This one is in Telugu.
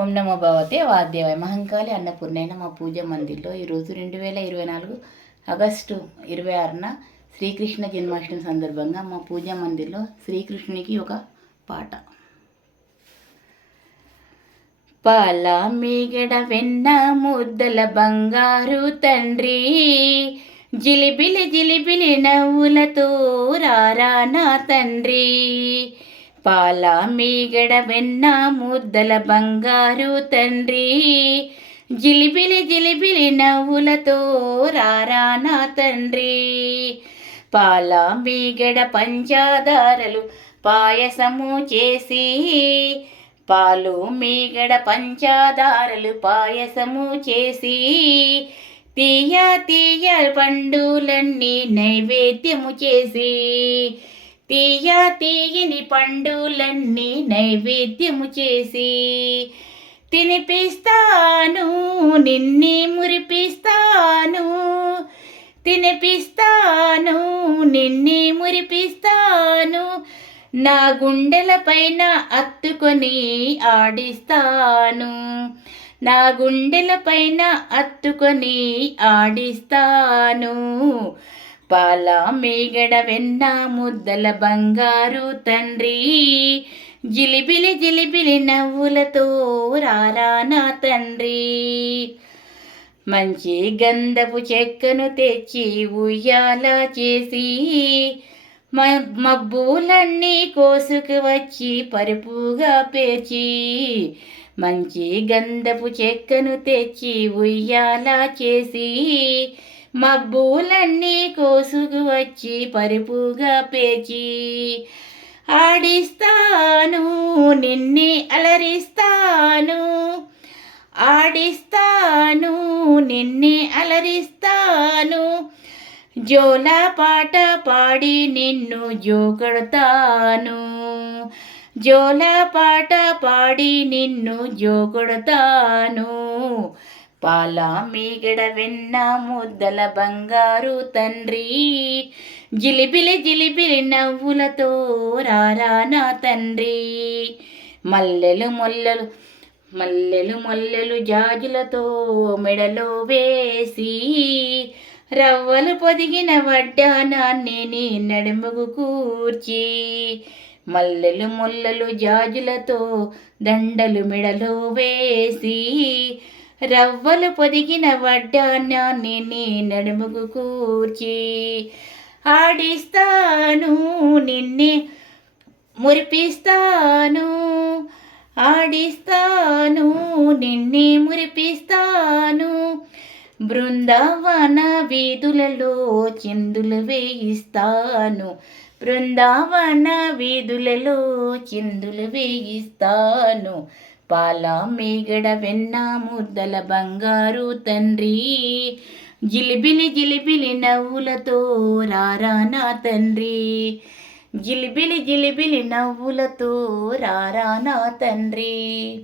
ఓం నమో భగవతే వాద్యవాయ మహంకాళి అన్నపూర్ణైన మా పూజ మందిర్లో ఈరోజు రెండు వేల ఇరవై నాలుగు ఆగస్టు ఇరవై ఆరున శ్రీకృష్ణ జన్మాష్టమి సందర్భంగా మా పూజా మందిర్లో శ్రీకృష్ణునికి ఒక పాట. పాల మీగడ వెన్న ముద్దల బంగారు తండ్రి జిలిబిలి జిలిబిలి నవ్వులతో రారా నా తండ్రి. పాల మీగడ వెన్న ముద్దల బంగారు తండ్రి. జిలిబిలి జిలిబిలి నవ్వులతో రారా నా తండ్రి. పాల మీగడ పంచాదారలు పాయసము చేసి. పాలు మీగడ పంచాదారలు పాయసము చేసి. తీయ తీయ పండులన్నీ నైవేద్యము చేసి. తీయ తీయని పండులన్నీ నైవేద్యము చేసి తినిపిస్తాను నిన్నే మురిపిస్తాను. తినిపిస్తాను నిన్నే మురిపిస్తాను. నా గుండెలపైన అత్తుకొని ఆడిస్తాను. నా గుండెలపైన అత్తుకొని ఆడిస్తాను. పాల మీగడ వెన్న ముద్దల బంగారు తండ్రి. జిలిబిలి జిలిబిలి నవ్వులతో రారా నా తండ్రి. మంచి గంధపు చెక్కను తెచ్చి ఉయ్యాల చేసి మ- మబ్బులన్నీ కోసుకు వచ్చి పరుపుగా పేర్చి మంచి గంధపు చెక్కను తెచ్చి ఉయ్యాల చేసి మబ్బులన్నీ కోసుకు వచ్చి పరుపుగా పేచి ఆడిస్తాను నిన్నే అలరిస్తాను ఆడిస్తాను నిన్నే అలరిస్తాను జోలా పాట పాడి నిన్ను జోకడతాను జోలా పాట పాడి నిన్ను జోకొడతాను పాల మీగడ వెన్న ముద్దల బంగారు తండ్రి. జిలిబిలి జిలిబిలి నవ్వులతో రారా నా తండ్రి. మల్లెలు మొల్లలు మల్లెలు మొల్లెలు జాజులతో మెడలో వేసి రవ్వలు పొదిగిన వడ్డానాన్ని నీ నడుముకు కూర్చి మల్లెలు మొల్లలు జాజులతో దండలు మెడలో వేసి రవ్వలు పొదిగిన వడ్డాన్ని నీ నడుముకు కూర్చి ఆడిస్తాను నిన్నే మురిపిస్తాను. ఆడిస్తాను నిన్నే మురిపిస్తాను. బృందావన వీధులలో చిందులు వేయిస్తాను. బృందావన వీధులలో చిందులు వేయిస్తాను. పాల మీగడ వెన్న ముద్దల బంగారు తండ్రి. జిలిబిలి జిలిబిలి నవ్వులతో రారా నా తండ్రి. జిలిబిలి జిలిబిలి నవ్వులతో రారా నా తండ్రి.